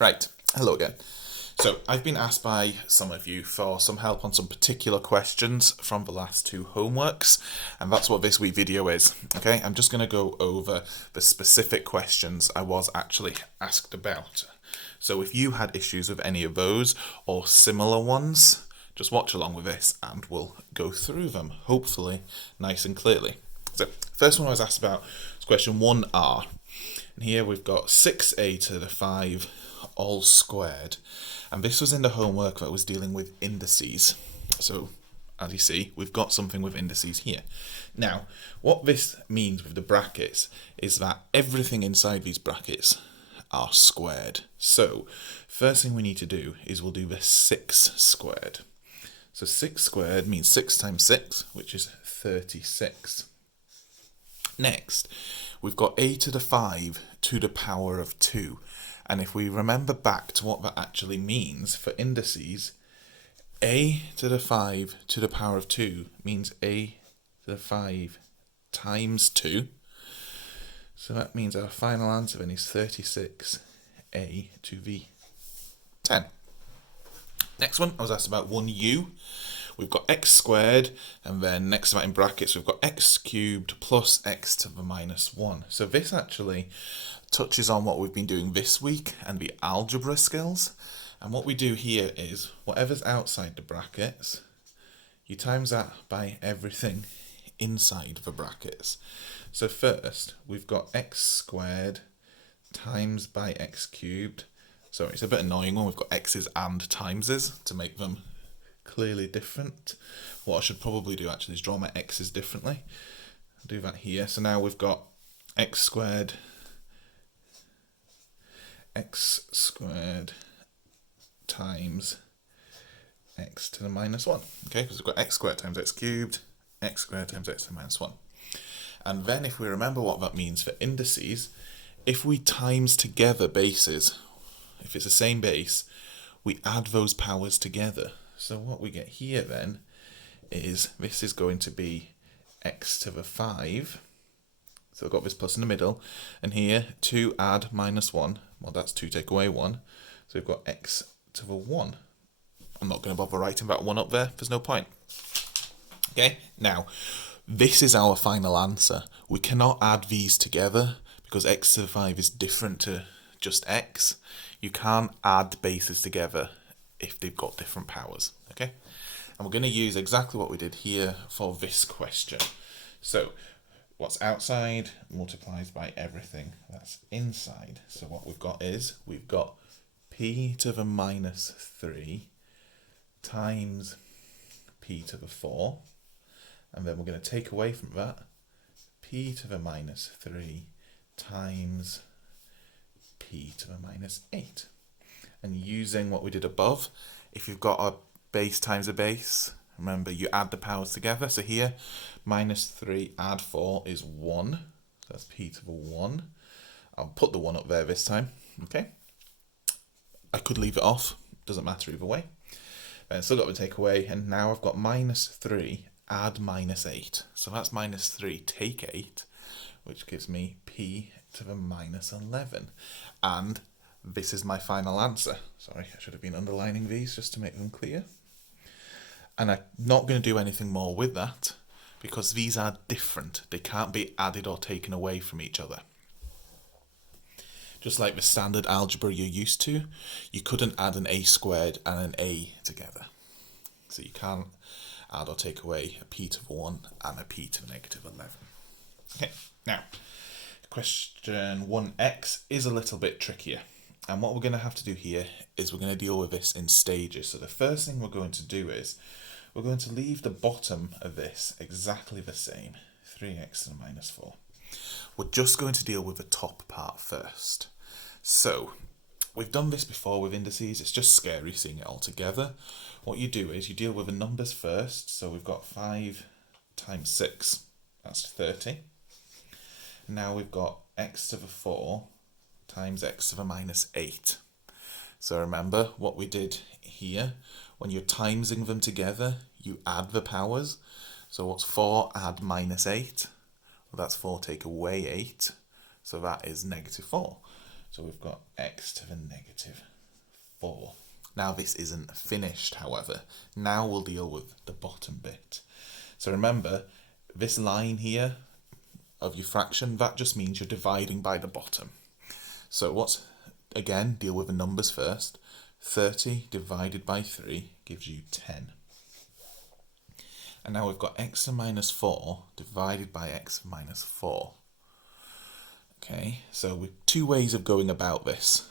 Right, hello again. So I've been asked by some of you for some help on some particular questions from the last two homeworks, and that's what this week video is. Okay, I'm just going to go over the specific questions I was actually asked about. So if you had issues with any of those or similar ones, just watch along with this and we'll go through them, hopefully nice and clearly. So first one I was asked about is question 1R. And here we've got 6a to the 5 all squared. And this was in the homework that was dealing with indices. So as you see, we've got something with indices here. Now, what this means with the brackets is that everything inside these brackets are squared. So first thing we need to do is we'll do the 6 squared. So 6 squared means 6 times 6, which is 36. Next, we've got a to the 5 to the power of 2. And if we remember back to what that actually means for indices, a to the 5 to the power of 2 means a to the 5 times 2. So that means our final answer then is 36a to the 10. Next one, I was asked about 1u. We've got x squared, and then next to that in brackets, we've got x cubed plus x to the minus 1. So this actually touches on what we've been doing this week and the algebra skills. And what we do here is whatever's outside the brackets, you times that by everything inside the brackets. So first, we've got x squared times by x cubed. So it's a bit annoying when we've got x's and timeses to make them clearly different. What I should probably do actually is draw my x's differently. I'll do that here. So now we've got x squared times x to the minus 1. Okay, because we've got x squared times x cubed, x squared times x to the minus 1. And then if we remember what that means for indices, if we times together bases, if it's the same base, we add those powers together. So what we get here then is this is going to be x to the 5. So I've got this plus in the middle. And here, 2 add minus 1. Well, that's 2 take away 1. So we've got x to the 1. I'm not going to bother writing that one up there. There's no point. Okay, now, this is our final answer. We cannot add these together because x to the 5 is different to just x. You can't add bases together if they've got different powers, okay? And we're going to use exactly what we did here for this question. So what's outside multiplies by everything that's inside. So what we've got is, we've got p to the minus 3 times p to the 4. And then we're going to take away from that p to the minus 3 times p to the minus 8. And using what we did above, if you've got a base times a base, remember you add the powers together. So here, minus 3 add 4 is 1. So that's p to the 1. I'll put the 1 up there this time. Okay. I could leave it off. Doesn't matter either way. Then still got the takeaway. And now I've got minus 3 add minus 8. So that's minus 3 take 8, which gives me p to the minus 11. And this is my final answer. Sorry, I should have been underlining these just to make them clear. And I'm not going to do anything more with that because these are different. They can't be added or taken away from each other. Just like the standard algebra you're used to, you couldn't add an a squared and an a together. So you can't add or take away a p to the 1 and a p to the negative 11. Okay, now, question 1x is a little bit trickier. And what we're going to have to do here is we're going to deal with this in stages. So the first thing we're going to do is we're going to leave the bottom of this exactly the same, 3x to the minus 4. We're just going to deal with the top part first. So we've done this before with indices. It's just scary seeing it all together. What you do is you deal with the numbers first. So we've got 5 times 6, that's 30. Now we've got x to the 4 times x to the minus 8. So remember what we did here. When you're timesing them together, you add the powers. So what's 4 add minus 8? Well, that's 4 take away 8. So that is negative 4. So we've got x to the negative 4. Now this isn't finished, however. Now we'll deal with the bottom bit. So remember, this line here of your fraction, that just means you're dividing by the bottom. So again, deal with the numbers first. 30 divided by 3 gives you 10. And now we've got x to the minus 4 divided by x to the minus 4. Okay, so with two ways of going about this.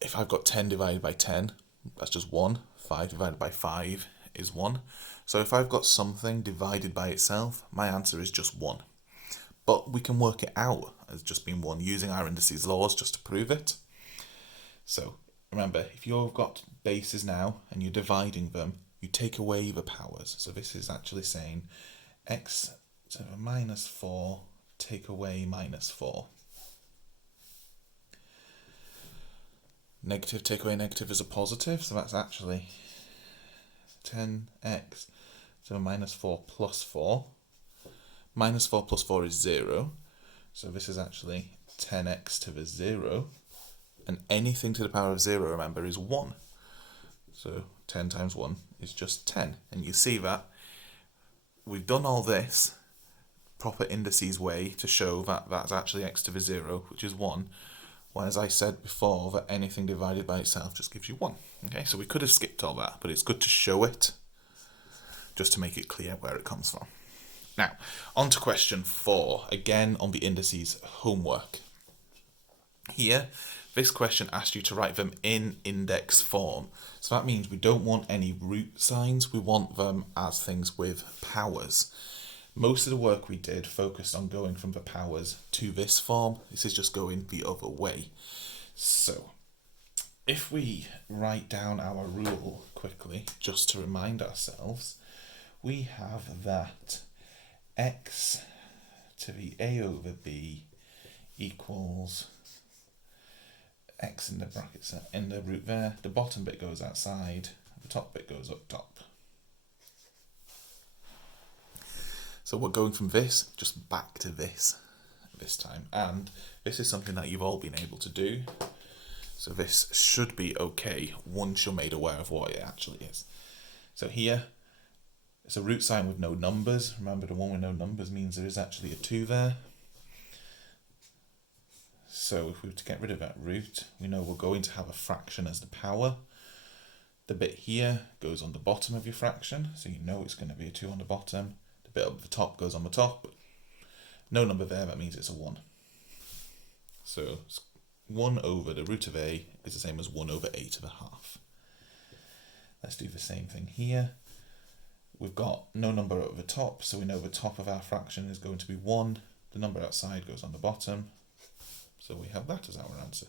If I've got 10 divided by 10, that's just 1. 5 divided by 5 is 1. So if I've got something divided by itself, my answer is just 1. But we can work it out as just being 1 using our indices laws just to prove it. So remember, if you've got bases now and you're dividing them, you take away the powers. So this is actually saying x to the minus 4 take away minus 4. Negative take away negative is a positive, so that's actually 10x to the minus 4 plus 4. Minus 4 plus 4 is 0, so this is actually 10x to the 0, and anything to the power of 0, remember, is 1. So 10 times 1 is just 10, and you see that we've done all this proper indices way to show that that's actually x to the 0, which is 1, whereas I said before that anything divided by itself just gives you 1. Okay, so we could have skipped all that, but it's good to show it, just to make it clear where it comes from. Now, on to question 4, again on the indices homework. Here, this question asks you to write them in index form. So that means we don't want any root signs, we want them as things with powers. Most of the work we did focused on going from the powers to this form. This is just going the other way. So, if we write down our rule quickly, just to remind ourselves, we have that x to the a over b equals x in the brackets in the root there, the bottom bit goes outside, the top bit goes up top. So we're going from this just back to this time, and this is something that you've all been able to do, so this should be okay once you're made aware of what it actually is. So here it's a root sign with no numbers. Remember, the one with no numbers means there is actually a 2 there. So if we were to get rid of that root, we know we're going to have a fraction as the power. The bit here goes on the bottom of your fraction, so you know it's going to be a 2 on the bottom. The bit up the top goes on the top. No number there, that means it's a 1. So 1 over the root of a is the same as 1 over a to the half. Let's do the same thing here. We've got no number at the top, so we know the top of our fraction is going to be 1. The number outside goes on the bottom, so we have that as our answer.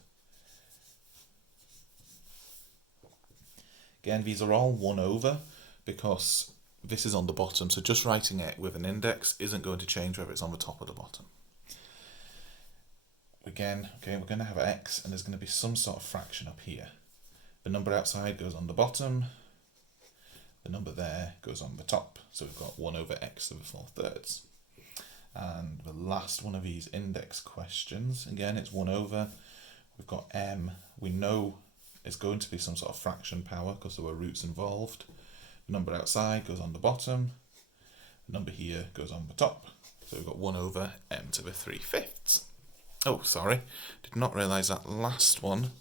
Again, these are all 1 over because this is on the bottom, so just writing it with an index isn't going to change whether it's on the top or the bottom. Again, okay, we're going to have x, and there's going to be some sort of fraction up here. The number outside goes on the bottom, the number there goes on the top, so we've got 1 over x to the 4/3. And the last one of these index questions, again it's 1 over, we've got m, we know it's going to be some sort of fraction power because there were roots involved. The number outside goes on the bottom, the number here goes on the top, so we've got 1 over m to the 3/5. Oh, sorry, did not realise that last one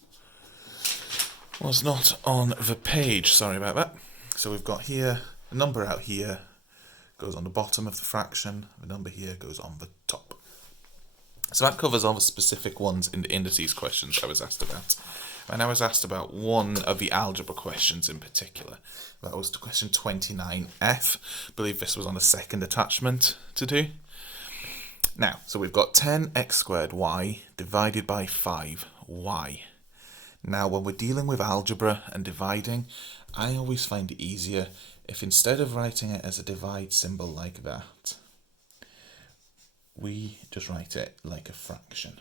was not on the page, sorry about that. So we've got here, the number out here goes on the bottom of the fraction, the number here goes on the top. So that covers all the specific ones in the indices questions I was asked about. And I was asked about one of the algebra questions in particular. That was question 29F. I believe this was on the second attachment to do. Now, so we've got 10x squared y divided by 5y. Now, when we're dealing with algebra and dividing, I always find it easier if instead of writing it as a divide symbol like that, we just write it like a fraction.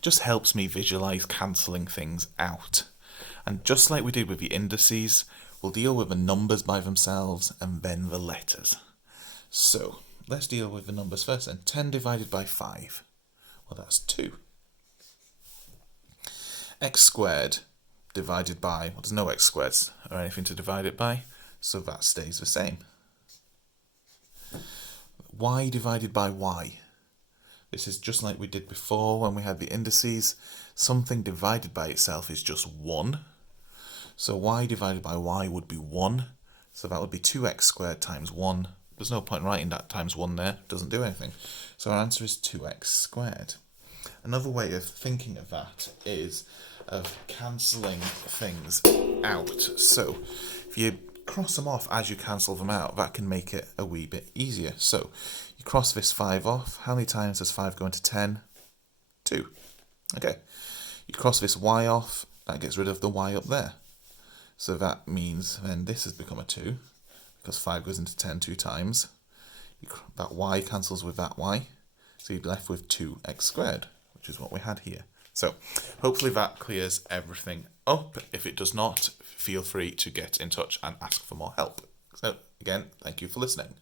Just helps me visualize cancelling things out. And just like we did with the indices, we'll deal with the numbers by themselves and then the letters. So let's deal with the numbers first then. 10 divided by 5. Well, that's 2. x squared divided by, well, there's no x squared or anything to divide it by, so that stays the same. Y divided by y. This is just like we did before when we had the indices. Something divided by itself is just 1. So y divided by y would be 1. So that would be 2x squared times 1. There's no point writing that times 1 there. It doesn't do anything. So our answer is 2x squared. Another way of thinking of that is of cancelling things out. So if you cross them off as you cancel them out, that can make it a wee bit easier. So you cross this 5 off. How many times does 5 go into 10? 2. Okay. You cross this y off. That gets rid of the y up there. So that means then this has become a 2, because 5 goes into 10 2 times. That y cancels with that y. So you're left with 2x squared, which is what we had here. So hopefully that clears everything up. If it does not, feel free to get in touch and ask for more help. So again, thank you for listening.